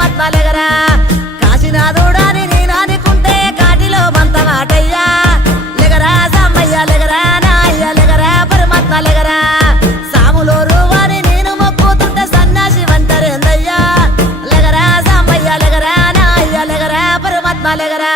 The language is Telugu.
పరమాత్మ లెగరా కాశీనాథుడాని నేననుకుంటే కాటిలో మంత మాటయ్యా లెగరా సాంబయ్య లెగరా నా అయ్య లెగరా పరమాత్మ లెగరా సాములోరు వాని నేను మొక్కుతుంటే సన్నాసి వంటరేందయ్యా లెగరా సాంబయ్య లెగరా నా అయ్య లెగరా పరమాత్మ లెగరా